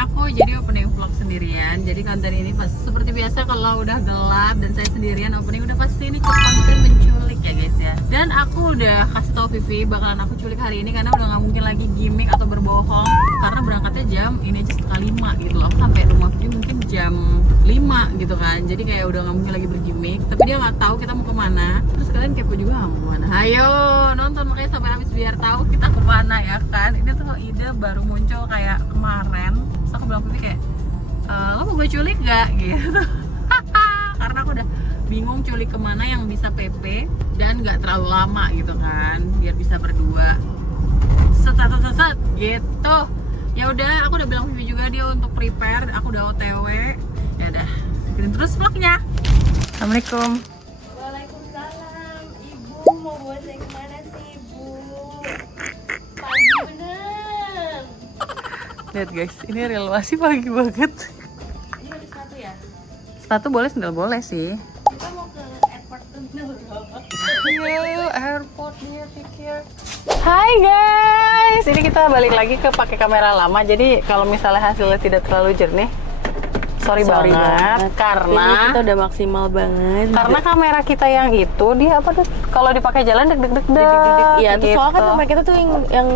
aku jadi opening vlog sendirian. Jadi konten ini pas seperti biasa kalau udah gelap dan saya sendirian opening udah pasti ini konten menculik ya guys ya. Dan aku udah kasih tau Vivi bakalan aku culik hari ini karena udah nggak mungkin lagi gimmick atau berbohong. Karena berangkatnya jam ini aja setengah 5 gitu loh. Aku sampai rumah Vivi mungkin jam 5 gitu kan. Jadi kayak udah nggak mungkin lagi bergimmick. Tapi dia nggak tahu kita mau kemana. Terus kalian kepo juga mau kemana? Ayo nonton makanya sampai habis biar tahu kita kemana ya kan. Ini tuh ide baru muncul kayak kemarin. Terus aku bilang Vivi kayak lo mau gue culik gak? Gitu. Karena aku udah bingung culik kemana yang bisa PP dan gak terlalu lama gitu kan, biar bisa berdua set gitu. Ya udah, aku udah bilang Vivi juga dia untuk prepare, aku udah OTW. Ya udah, ikutin terus vlognya. Assalamualaikum. Waalaikumsalam. Ibu mau bawa saya kemana sih ibu? Pagi bener. Lihat guys, ini relasi pagi banget. Ini ada sepatu ya? Sepatu boleh, sendal boleh sih. Kita mau ke airport terminal berapa? Airport dia pikir. Hai guys, ini kita balik lagi ke pakai kamera lama. Jadi kalau misalnya hasilnya tidak terlalu jernih, sorry banget. Karena ini kita udah maksimal banget. karena kamera kita yang itu dia apa tuh? Kalau dipakai jalan deg-deg. Iya, gitu. soalnya kan kamera kita tuh yang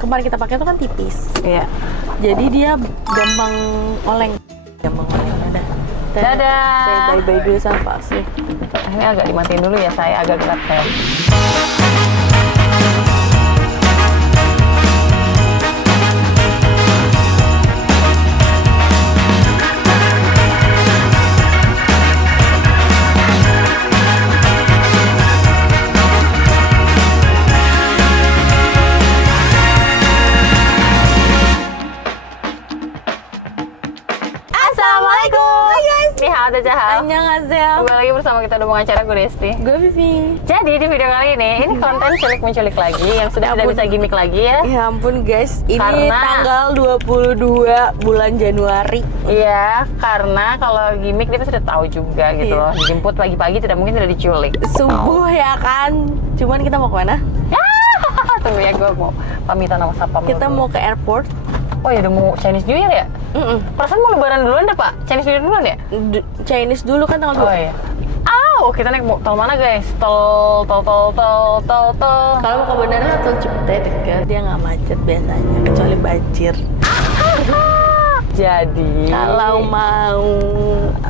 kemarin kita pakai tuh kan tipis. Iya. Jadi dia gampang oleng. Dadah. Dadah. Saya bye-bye dulu sama Pak sih. Ini agak dimatiin dulu ya, saya agak gerak saya. Assalamualaikum. Hai guys. Ini Hada Jahat. Annyeonghaseyo. Kembali lagi bersama kita di pengacara gue Desti. Gue Vivi. Jadi di video kali ini konten culik-menculik lagi yang sudah tidak bisa gimmick lagi ya. Ya ampun guys, ini Karena- tanggal 22 bulan Januari. Iya, karena kalau gimmick dia pasti udah tahu juga gitu Iya. loh. Dijemput pagi-pagi tidak mungkin tidak diculik. Subuh ya kan. Cuman kita mau kemana? Tunggu ya, gue mau pamitan sama Sapam Kita dulu. mau ke airport. Oh ya udah mau Chinese New Year ya? Perasaan mau lebaran duluan deh pak? Chinese New Year duluan ya? Chinese dulu kan tanggal 2. Oh iya. Kita naik tol mana guys? Tol. Kalau mau ke bandara tol Cipete dekat, dia nggak macet biasanya, kecuali banjir. Jadi Kalau mau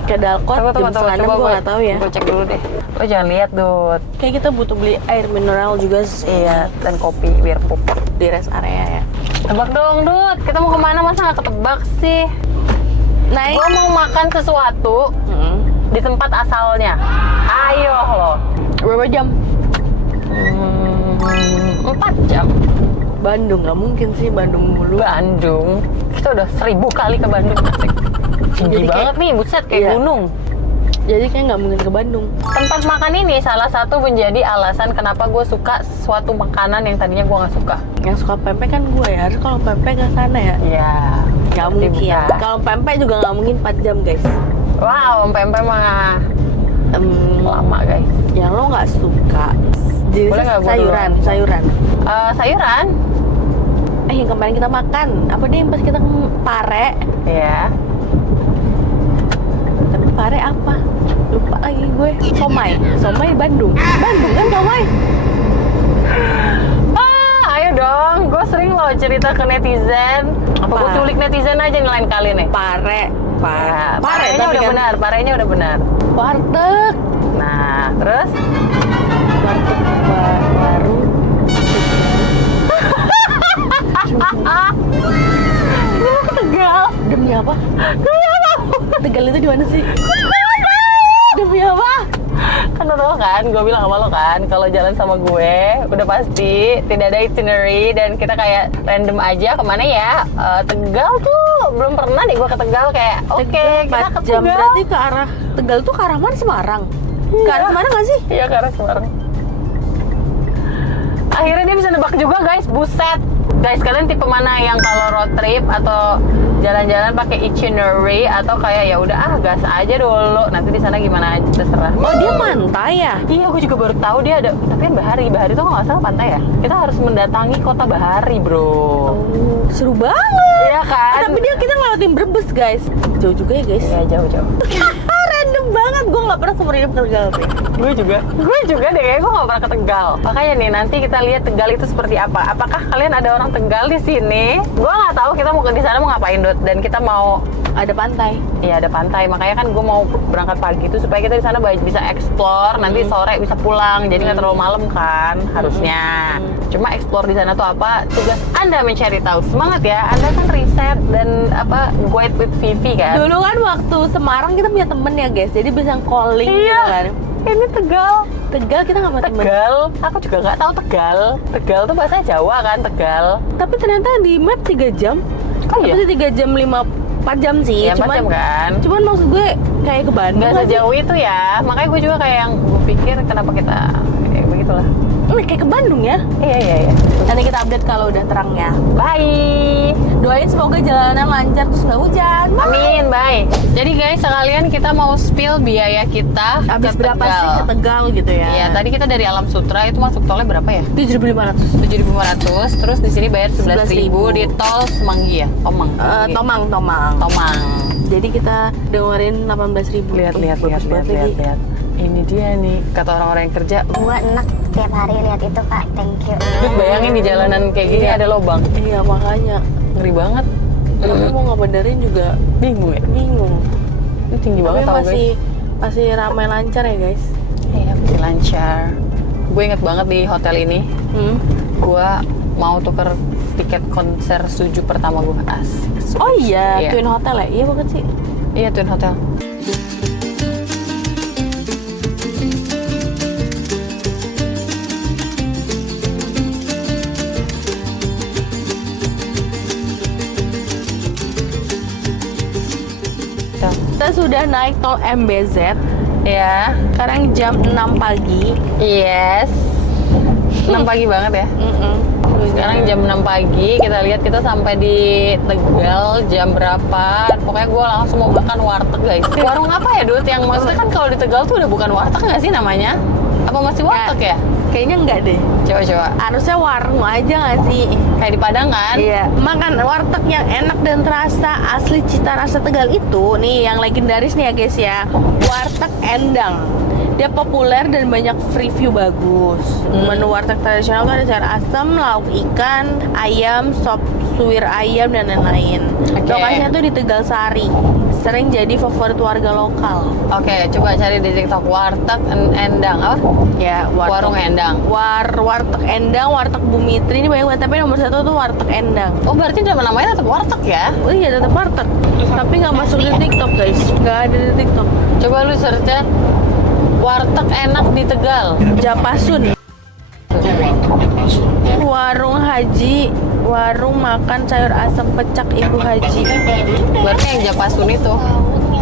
ke Dalkot jam setengah 6 gue nggak tahu ya. Gue cek dulu deh. Lo jangan lihat Dut. Kayak kita butuh beli air mineral juga Iya, dan kopi biar pup. di rest area ya. Tebak dong Dut, kita mau kemana masa nggak ketebak sih? Naik. Gue mau makan sesuatu di tempat asalnya. Ayo lo. Berapa jam? 4 jam. Bandung, nggak mungkin sih Bandung mulu. Bandung. Kita udah 1000 kali ke Bandung. Asik. Tinggi Jadi banget nih, buset kayak Iya. gunung. Jadi kayak nggak mungkin ke Bandung. Tempat makan ini salah satu menjadi alasan kenapa gue suka suatu makanan yang tadinya gue nggak suka. Yang suka pempek kan gue ya, harus kalau pempek ke sana ya. Iya. Nggak ngerti mungkin. bisa. Kalau pempek juga nggak mungkin 4 jam guys. Wow, pempek mah Em, lama guys. yang lo nggak suka. Jadi Boleh nggak gua sayuran, duluan? sayuran. Sayuran? Yang kemarin kita makan, apa deh yang pas kita pare? Iya. Tapi pare apa? Lupa lagi gue. Somai Bandung. Bandung kan somai. Ayo dong, gue sering loh cerita ke netizen. Apa gue Apa? culik netizen aja nih lain kali nih? Pare. Ya, parenya tapi udah kan benar, parenya udah benar. Warteg. Nah, terus? Warteg baru. Tegal. Demi apa? Tegal itu di mana sih? Demi apa? Kan lo tau kan, gue bilang sama lo kan, kalau jalan sama gue udah pasti tidak ada itinerary dan kita kayak random aja kemana ya. Tegal tuh belum pernah deh gue ke Tegal kayak oke, kita ke 4 jam. Tegal. Berarti ke arah Tegal tuh ke arah mana? Semarang. Ke arah mana nggak sih? Iya, ke arah Semarang. Akhirnya dia bisa nebak juga guys, buset. Guys, kalian tipe mana yang kalau road trip atau jalan-jalan pakai itinerary atau kayak ya udah gas aja dulu, nanti di sana gimana aja terserah. Oh dia pantai ya? Iya, gue juga baru tahu dia ada. Tapi kan Bahari tuh nggak salah pantai ya. Kita harus mendatangi kota Bahari, bro. Oh, seru banget. Iya kan? Tapi dia kita nggak ngelewatin Brebes guys. Jauh juga ya guys. Ya jauh-jauh. Random banget, gue nggak pernah seumur hidup ke Tegal sih. Gue juga deh, kayak gue gak pernah ke Tegal. Makanya nih, nanti kita lihat Tegal itu seperti apa. Apakah kalian ada orang Tegal di sini? Gue nggak tahu kita mau ke di sana mau ngapain, Dot. Dan kita mau Ada pantai. Iya, ada pantai. Makanya kan gue mau berangkat pagi itu supaya kita di sana bisa explore, nanti sore bisa pulang. Jadi nggak terlalu malam kan harusnya. Cuma explore di sana tuh apa? Tugas Anda mencari tahu. Semangat ya. Anda kan riset dan apa guide with Vivi kan. Dulu kan waktu Semarang kita punya temen ya guys, jadi bisa calling Iya. gitu kan. Ini Tegal. Tegal kita nggak punya temen. Tegal, aku juga nggak tahu Tegal. Tegal tuh bahasa Jawa kan, Tegal. Tapi ternyata di map 3 jam. Oh iya? Tapi 3 jam 4 jam sih. Ya, 4 jam kan. Cuman maksud gue kayak ke Bandung. Nggak nggak sih? sejauh itu ya. Makanya gue juga kayak yang gue pikir kenapa kita kayak begitulah. Kayak ke Bandung ya. Iya. Nanti kita update kalau udah terang ya. Bye. Doain semoga jalanan lancar terus nggak hujan. Bye. Amin, bye. Jadi guys, sekalian kita mau spill biaya kita Habis ke berapa Tegal. sih ke Tegal gitu ya? Iya, tadi kita dari Alam Sutra itu masuk tolnya berapa ya? 7.500. 7.500. Terus di sini bayar 11.000 di tol Semanggi ya? Tomang. Tomang. Jadi kita dengerin 18.000. Lihat. Ini dia nih, kata orang-orang yang kerja. Gua enak tiap hari lihat itu kak, thank you. Bayangin di jalanan kayak gini ada lobang. Iya makanya. Ngeri banget. Tapi mau ngebenerin juga Bingung ya? bingung. Ini tinggi Tapi banget tau masih ramai lancar ya guys. Iya, masih lancar. Gue inget banget di hotel ini, gue mau tuker tiket konser Suju pertama gue. Asik. Oh iya, Iya. Twin Hotel ya? Iya banget sih. Iya, Twin Hotel. Kita sudah naik tol MBZ. Ya, Sekarang jam 6 pagi. yes. 6 pagi banget ya. Sekarang jam 6 pagi, kita lihat kita sampai di Tegal jam berapa. Pokoknya gue langsung mau makan warteg guys. Warung apa ya Dut? Yang maksudnya kan kalau di Tegal tuh udah bukan warteg nggak sih namanya? Apa masih warteg ya? Kayaknya enggak deh. Coba-coba. Harusnya warung aja nggak sih? Kayak di Padang kan? Iya. Makan warteg yang enak dan terasa asli cita rasa Tegal itu nih yang legendaris nih ya guys ya. Warteg Endang. Dia populer dan banyak review bagus. Menu warteg tradisional tuh ada sayur asam, lauk ikan, ayam, sop suwir ayam dan lain-lain. Oke. Lokasinya tuh di Tegal Sari. Sering jadi favorit warga lokal. Oke, coba cari di TikTok warteg Endang apa? Ya, Warung Endang. Warteg Endang, warteg Bumitri ini banyak banget, tapi nomor 1 tuh warteg Endang. Oh, berarti namanya tetap warteg ya? Oh iya tetap warteg, tapi nggak masuk di TikTok guys, nggak ada di TikTok. Coba lu search ya. Warteg enak di Tegal. Japasun, warung Haji, warung makan sayur asam pecak Ibu Haji. Berarti yang Japasun itu.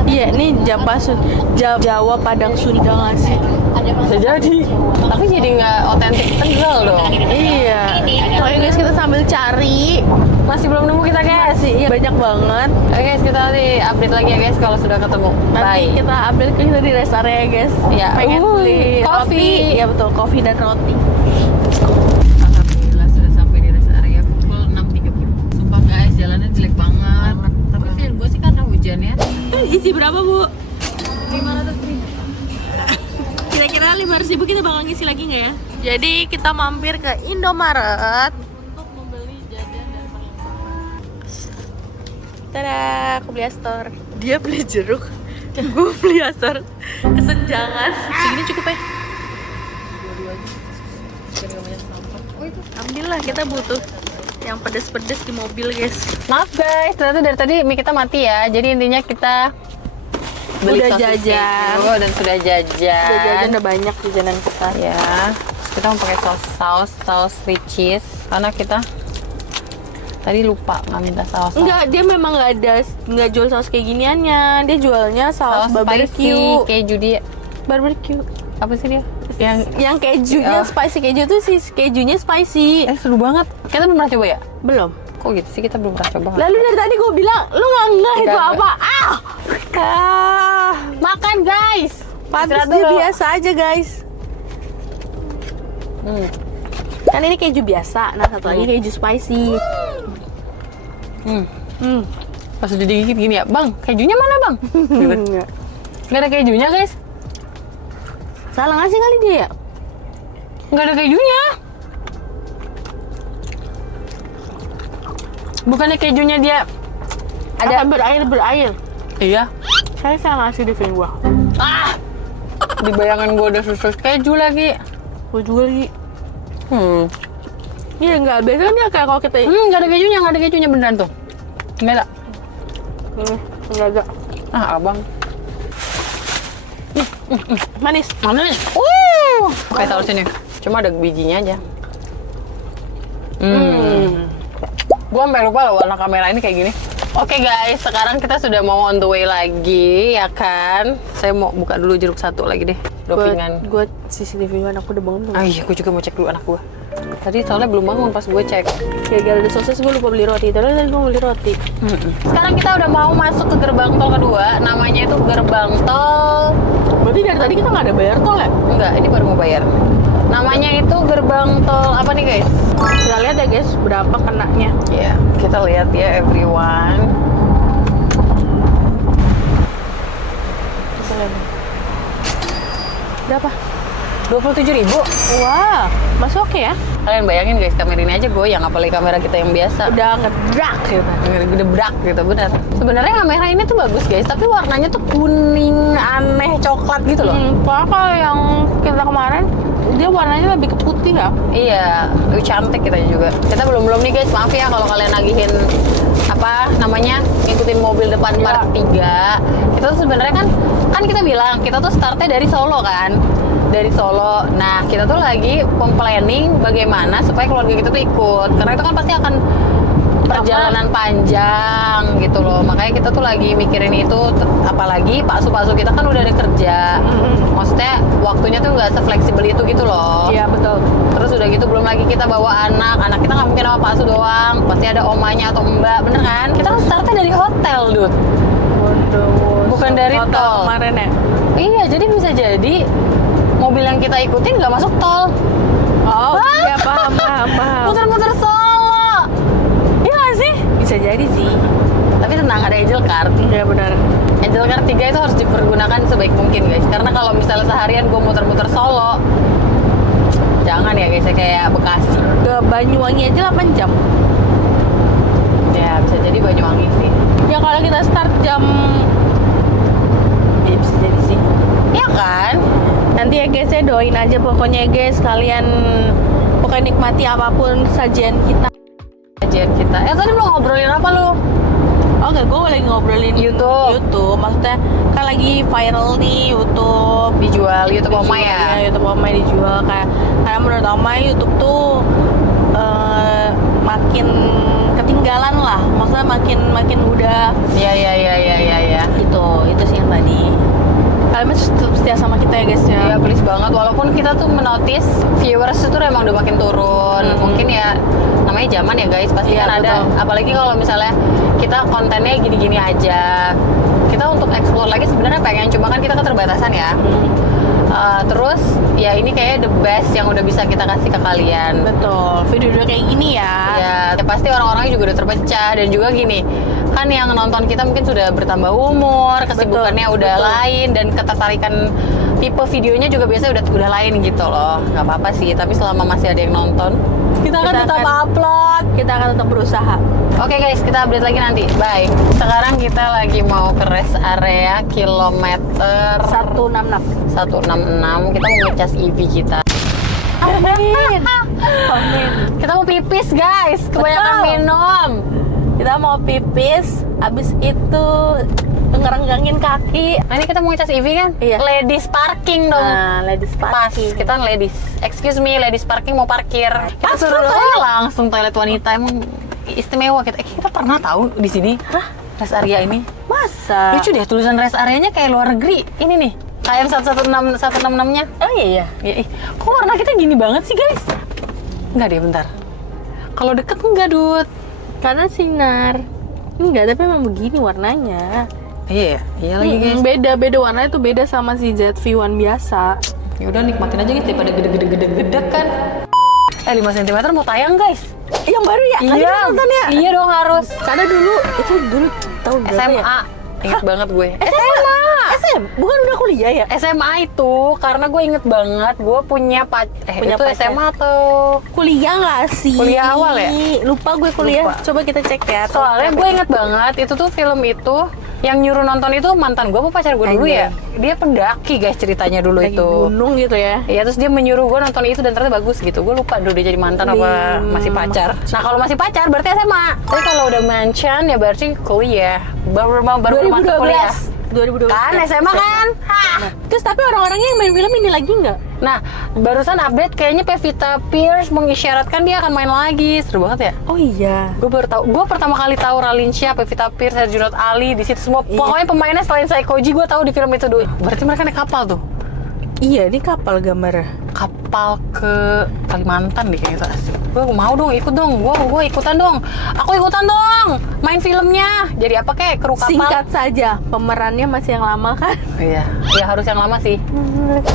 Iya, ini Japasun, Jawa Padang Sunda nggak sih? Bisa jadi. Tapi jadi nggak otentik Tegal dong. Iya. Oke guys, kita sambil cari. Masih belum nemu kita guys. Iya, banyak banget. Oke guys, kita nanti update lagi ya guys kalau sudah ketemu. Nanti Bye. kita update ke kita di rest area ya guys. Iya. Pengen beli Coffee. roti. Iya betul, kopi dan roti. Alhamdulillah sudah sampai di rest area pukul 6.30. Sumpah guys, jalannya jelek banget. Tapi feeling gue sih karena hujan ya. Isi berapa bu? 500.000. Kira-kira 500.000 kita bakal ngisi lagi nggak ya? Jadi kita mampir ke Indomaret Untuk membeli jajan dan perlengkapan. Tada, aku beli Astor. Dia beli jeruk, gue beli Astor. Kesenjangan. Segini cukup ya? Alhamdulillah kita butuh yang pedes-pedes di mobil guys. Maaf guys, ternyata dari tadi mic kita mati ya. Jadi intinya kita beli Udah sosis jajan. keju dan sudah jajan. Udah jajan udah banyak jajanan kita. Ya, kita mau pakai saus rich cheese karena kita tadi lupa nggak minta saus. Enggak, dia memang nggak jual saus kayak giniannya. Dia jualnya saus barbecue. spicy keju dia. Barbecue. Apa sih dia? Yang kejunya Oh. spicy keju tuh sih kejunya spicy. Seru banget. Kita belum pernah coba ya? Belum. Kok gitu sih kita belum pernah coba? Lalu dari tadi gue bilang, lu nggak itu Enggak. apa? Makan guys. Pantes Istirahat dia dulu. biasa aja guys. Kan ini keju biasa, nah satu lagi keju spicy. Pas udah digigit gini ya, bang, kejunya mana bang? Gitu. Nggak ada kejunya guys. Salah ngasih kali dia ya? Nggak ada kejunya. Bukannya kejunya dia Ada berair. Iya. Saya salah ngasih di film gua. Ah, di bayangan gue udah susu keju lagi. Gua juga lagi. Iya nggak, biasanya kan kayak kalau kita Nggak ada kejunya beneran tuh. Nggak ada. nggak ada. Ah, abang. Manis. Mana nih? Oke, taruh sini. Cuma ada bijinya aja. Gue sampai lupa loh warna kamera ini kayak gini. Oke guys, sekarang kita sudah mau on the way lagi, ya kan? Saya mau buka dulu jeruk satu lagi deh, dopingan. Gue CCTV aku udah bangun belum? Ah iya, gue juga mau cek dulu anak gue. Tadi soalnya belum bangun pas gue cek. Gara-gara ada sosis gue lupa beli roti. Tadi gue mau beli roti. Sekarang kita udah mau masuk ke gerbang tol kedua. Namanya itu gerbang tol. Berarti dari tadi kita nggak ada bayar tol ya? Enggak, ini baru mau bayar. Namanya itu gerbang tol apa nih guys? Kita lihat ya guys, berapa kenanya. Ya, kita lihat ya everyone. Kita lihat. Berapa? 27.000. Wah, masih oke ya? Kalian bayangin guys, kamera ini aja goyang, apalagi kamera kita yang biasa. Udah ngedrak gitu. Ngedebrak gitu, benar. Sebenarnya kamera ini tuh bagus guys, tapi warnanya tuh kuning, aneh, coklat gitu loh. Soalnya kalau yang kita kemarin, dia warnanya lebih ke putih ya? Iya, lebih cantik kita juga. Kita belum nih guys, maaf ya kalau kalian nagihin apa namanya ngikutin mobil depan part 3. Kita tuh sebenarnya kan kita bilang kita tuh startnya dari Solo kan. Dari Solo. Nah, kita tuh lagi planning bagaimana supaya keluarga kita tuh ikut. Karena itu kan pasti akan perjalanan panjang gitu loh. Makanya kita tuh lagi mikirin itu, apalagi Pak Su kita kan udah ada kerja. Maksudnya waktunya tuh nggak se-fleksibel itu gitu loh. Iya, betul. Terus udah gitu belum lagi kita bawa anak kita nggak mungkin sama Pak Su doang. Pasti ada omanya atau mbak, bener kan? Kita kan startnya dari hotel, Dut. Bukan dari tol. Kemarin ya? Iya, jadi bisa jadi mobil yang kita ikutin nggak masuk tol. Oh, iya paham. Muter-muter Solo. Iya nggak sih? Bisa jadi sih. Tapi tenang, ada Angel Card. Iya benar. Angel Card 3 itu harus dipergunakan sebaik mungkin guys. Karena kalau misalnya seharian gue muter-muter Solo, jangan ya guys, kayak Bekasi. Ke Banyuwangi aja 8 jam. Ya bisa jadi Banyuwangi sih. Ya kalau kita start jam, ya bisa jadi sih. Iya kan? Nanti ya guys, ya doain aja pokoknya guys, kalian pokoknya nikmati apapun sajian kita. Kajian kita. Tadi lu ngobrolin apa lu? Oh enggak, gue lagi ngobrolin YouTube. Maksudnya kan lagi viral nih YouTube. Dijual YouTube Oma ya? Iya, YouTube Oma dijual. Karena menurut Oma YouTube tuh makin ketinggalan lah. Maksudnya makin udah. Iya. Itu sih yang tadi. Kalian masih tetap setia sama kita ya guys ya. Iya, please banget. Walaupun kita tuh menotis viewers itu emang udah makin turun. Mungkin ya namanya zaman ya guys, pasti Iya, kan ada. betul. Apalagi kalau misalnya kita kontennya gini-gini aja. Kita untuk explore lagi sebenarnya pengen, cuma kan kita keterbatasan ya. Terus ya ini kayaknya the best yang udah bisa kita kasih ke kalian. Betul. Video-video kayak gini ya. Ya pasti orang-orangnya juga udah terpecah. Dan juga gini, kan yang nonton kita mungkin sudah bertambah umur, kesibukannya udah lain, dan ketertarikan tipe videonya juga biasanya udah lain gitu loh. Nggak apa-apa sih, tapi selama masih ada yang nonton, kita akan tetap upload. Kita akan tetap berusaha. Oke guys, kita update lagi nanti. Bye. Sekarang kita lagi mau ke rest area kilometer 166. Kita mau ngecas EV kita. Amin. Kita mau pipis guys, kebanyakan Betul. minum. Kita mau pipis, habis itu ngerenggangin kaki. Nah ini kita mau ngecas EV kan? Iya. Ladies parking dong. Nah, ladies Pas, parking. kita ladies. Excuse me, ladies parking mau parkir. Kita Masuk. suruh langsung toilet wanita, emang istimewa kita. Kita pernah tahu di sini. Hah? Rest area ini. Masa? Lucu deh, tulisan rest areanya kayak luar negeri. Ini nih, KM 166-nya. Oh iya. Ya, kok warna kita gini banget sih guys? Enggak deh, bentar. Kalau deket enggak, Dut. Karena sinar. Enggak, tapi emang begini warnanya. Iya lagi guys. Beda warnanya tuh beda sama si ZV-1 biasa. Ya udah nikmatin aja gitu daripada gede-gede kan. 5 cm mau tayang guys. Yang baru ya? Tadi Iya, kan nonton ya? iya dong harus. Karena dulu tahun berapa ya? SMA, inget banget gue. SM? Bukan udah kuliah ya? SMA itu karena gue inget banget gue punya Punya itu pacar. SMA atau Kuliah nggak sih? Kuliah awal ya? Lupa gue kuliah. Lupa. Coba kita cek ya. soalnya gue inget banget itu tuh film itu yang nyuruh nonton itu mantan gue apa pacar gue dulu ya. Dia pendaki guys ceritanya dulu lagi itu. gunung gitu ya. Iya terus dia menyuruh gue nonton itu dan ternyata bagus gitu. Gue lupa dulu dia jadi mantan apa masih pacar. Nah kalau masih pacar berarti SMA. Tapi kalau udah mancan ya berarti kuliah. Baru masuk kuliah. 2012 Kan SMA kan? Hah. Terus tapi orang-orangnya yang main film ini lagi nggak? Nah, barusan update kayaknya Pevita Pierce mengisyaratkan dia akan main lagi. Seru banget ya? Oh iya. Gue baru tahu. Gue pertama kali tahu Ralinsyah, Pevita Pierce, Herjunot Ali di situ semua. Iya. Pokoknya pemainnya selain Saikoji gue tahu di film itu dulu. Berarti mereka naik kapal tuh. Iya, ini kapal gambarnya. Kapal ke Kalimantan deh kayak gitu. Asik. Gue mau dong, ikut dong. Gue ikutan dong. Aku ikutan dong. Main filmnya. Jadi apa kek? Kru kapal. Singkat saja, pemerannya masih yang lama kan? Iya. Ya harus yang lama sih.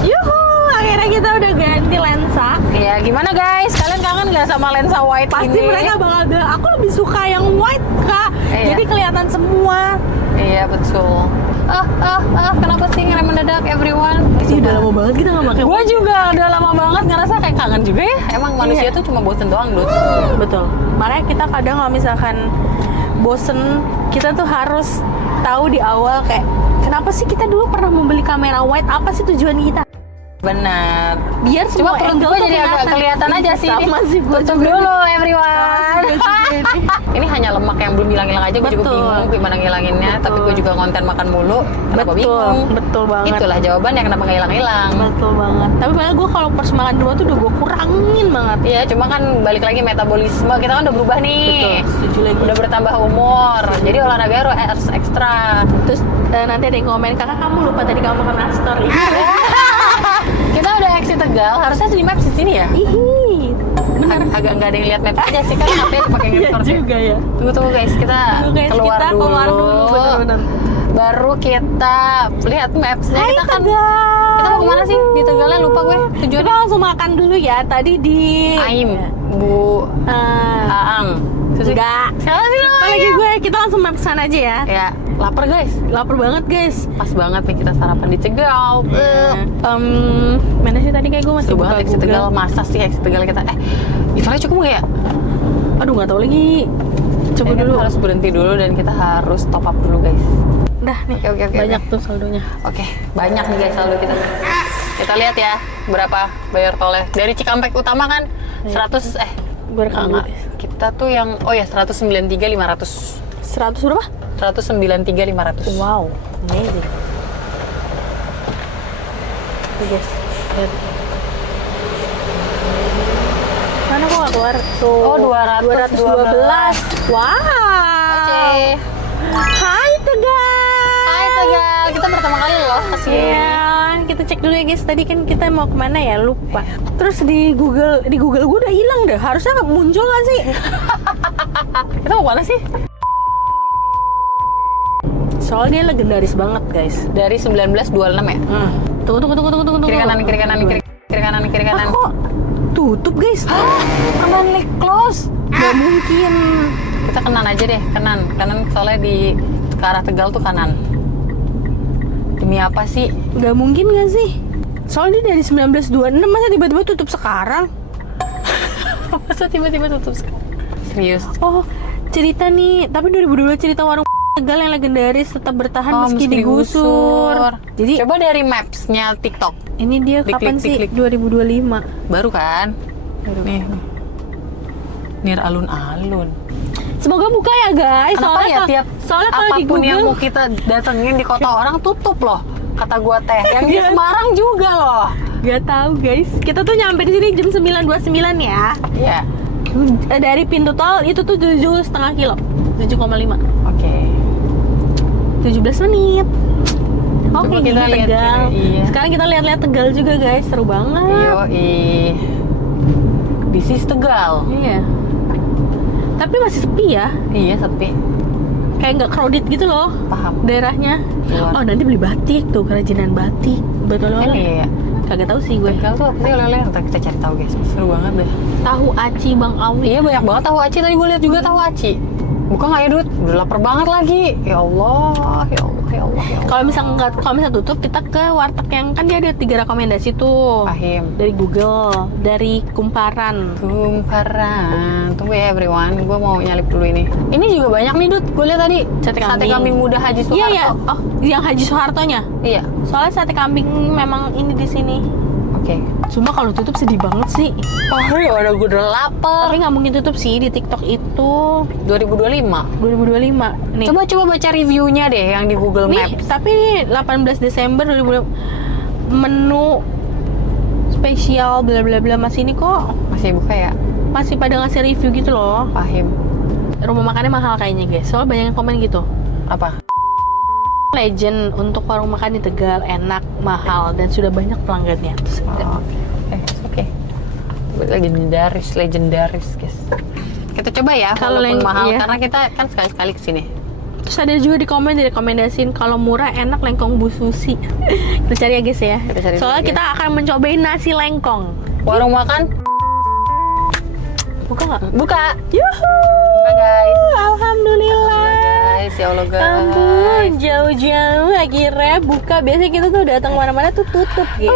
Yuhu, akhirnya kita udah ganti lensa. Iya, gimana guys? Kalian kangen nggak sama lensa wide Pasti ini? mereka bakal bilang, aku lebih suka yang white kak. Iya. Jadi kelihatan semua. Iya betul. Kenapa sih ngerem mendadak everyone? Ih, udah lama banget kita nggak pakai. Gue juga udah lama banget ngerasa kayak kangen juga ya. Emang manusia tuh cuma bosen doang, Dut. Betul. Makanya kita kadang kalau misalkan bosen, kita tuh harus tahu di awal kayak kenapa sih kita dulu pernah membeli kamera wide? Apa sih tujuan kita? Benar. Biar Cuma semua perut angle gue tuh jadi agak kelihatan aja sih. Sama sih gue Tutup juga. dulu everyone. Ini. Ini hanya lemak yang belum hilang-hilang aja. Gue juga Betul. bingung gimana ngilanginnya. Tapi gue juga konten makan mulu. Kenapa bingung? Betul banget. Itulah jawabannya kenapa nggak hilang-hilang. Betul banget. Tapi malah gue kalau pas makan dua tuh udah gue kurangin banget. Iya, cuma kan balik lagi metabolisme kita kan udah berubah nih. Betul, setuju lagi. Udah bertambah umur. Jadi olahraga harus ekstra. Terus nanti ada yang komen, kakak kamu lupa tadi kamu makan nastar. Kita udah exit Tegal, harusnya di maps di sini ya. Ih, bener. Agak nggak ada yang lihat maps aja sih kan, tapi dipakai Iya ngetor sih. juga ya. Tunggu guys, kita Tunggu guys, keluar kita dulu. keluar dulu, bener-bener. Baru kita lihat mapsnya. Hai Kita kan Tegal. kita mau kemana sih di Tegalnya? Lupa gue Kita tujuannya. langsung makan dulu ya. Tadi di Aim, Bu Aang. Susi. Enggak. Siapa sih namanya? Apalagi gue, kita langsung map sana aja ya. Ya, lapar guys. Lapar banget guys. Pas banget nih kita sarapan di Tegal. Mana sih tadi kayak gue masih Seru buka banget exit Tegal. Google. Masa sih exit Tegal kita? Gitarnya cukup nggak ya? Aduh nggak tahu lagi. Coba Kita dulu. harus berhenti dulu dan kita harus top up dulu guys. Udah nih. Oke. Banyak tuh saldonya. Oke, banyak nih guys saldo kita. Kita lihat ya berapa bayar tolnya. Dari Cikampek Utama kan 100 Gue rekam dulu. enggak. Kita tuh yang 193.500. 100 berapa? 193.500. Wow, amazing. Yes. Lihat. Mana kok nggak keluar? Tuh. Oh, 212. Wow. Oke. Hai Tegal. Hai Tegal, kita pertama kali loh kesini. Iya, kita cek dulu ya guys. Tadi kan kita mau kemana ya? Lupa. Terus di Google gue udah hilang deh. Harusnya muncul nggak sih? Kita mau kemana sih? Soalnya dia legendaris banget guys. Dari 1926 ya? Tunggu. Kiri kanan. Ah, kok tutup guys? Permanently close. Gak mungkin. Kita kanan aja deh, kanan soalnya di ke arah Tegal tuh kanan. Demi apa sih? Gak mungkin gak sih? Soalnya dia dari 1926, masa tiba-tiba tutup sekarang? Masa tiba-tiba tutup sekarang? Serius? Oh, cerita nih, tapi 2022 cerita warung Tegal yang legendaris tetap bertahan meski digusur. Jadi coba dari mapsnya TikTok. ini dia Klik, kapan klik, sih? klik. 2025. Baru kan? Nih. Nir alun-alun. Semoga buka ya guys. Kenapa ya tiap soalnya kalau di apapun yang mau Google kita datengin di kota orang tutup loh. Kata gua teh. Yang di Iya. Semarang juga loh. gak tahu guys. Kita tuh nyampe di sini jam 9.29 ya. Iya. Dari pintu tol itu tuh 7,5 kilo. 7,5. Oke. 17 menit. Oke, Coba kita kita lihat Tegal. iya. Sekarang kita lihat-lihat Tegal juga guys, seru banget. Yoi. This is Tegal. Iya. Tapi masih sepi ya, Iya, sepi. kayak nggak crowded gitu loh Paham. daerahnya. Luar. Oh nanti beli batik tuh, kerajinan batik. Betul Emang banget. iya ya? Kagak tahu sih gue. Tegal tuh apa sih oleh-oleh? Ntar kita cari tahu guys. Seru banget deh. Tahu aci Bang Awi. Iya banyak banget tahu aci, tadi gue lihat juga tahu aci. Buka nggak ya Dut? Udah lapar banget lagi. Ya Allah, ya Allah, ya Allah, ya Allah. Kalau misal tutup, kita ke warteg yang kan dia ada 3 rekomendasi tuh. Pahim. Dari Google, dari Kumparan. Kumparan. Tunggu ya everyone, gue mau nyalip dulu ini. Ini juga banyak nih Dut, gue lihat tadi. Sate Sate kambing. kambing muda Haji Soeharto. Iya ya. Oh, yang Haji Soehartonya. Iya. Soalnya sate kambing memang ini di sini. Oke. Cuma kalau tutup sedih banget sih. Oh ya udah gue udah lapar. Tapi nggak mungkin tutup sih di TikTok itu 2025. 2025. Nih. Coba baca reviewnya deh yang di Google Nih, Maps. tapi ini 18 Desember 2025 menu spesial bla bla bla masih ini kok. Masih buka ya? Masih pada ngasih review gitu loh. Pahim. Rumah makannya mahal kayaknya guys. Soalnya banyak yang komen gitu. Apa? Legend untuk warung makan di Tegal, enak, mahal dan sudah banyak pelanggannya. Terus Oh, oke. Legendaris guys. Kita coba ya Kalau walaupun mahal iya. karena kita kan sekali-sekali kesini. Terus ada juga di komen direkomendasiin kalau murah enak lengkong Bu Susi. Kita cari ya guys ya. Kita cari Soalnya dulu, kita akan mencobain nasi lengkong. Warung makan Buka nggak? buka. Yuhu. Buka guys. Alhamdulillah. Guys, ya Allah guys. Ampun, jauh-jauh akhirnya buka. Biasanya kita tuh datang mana-mana tuh tutup gitu.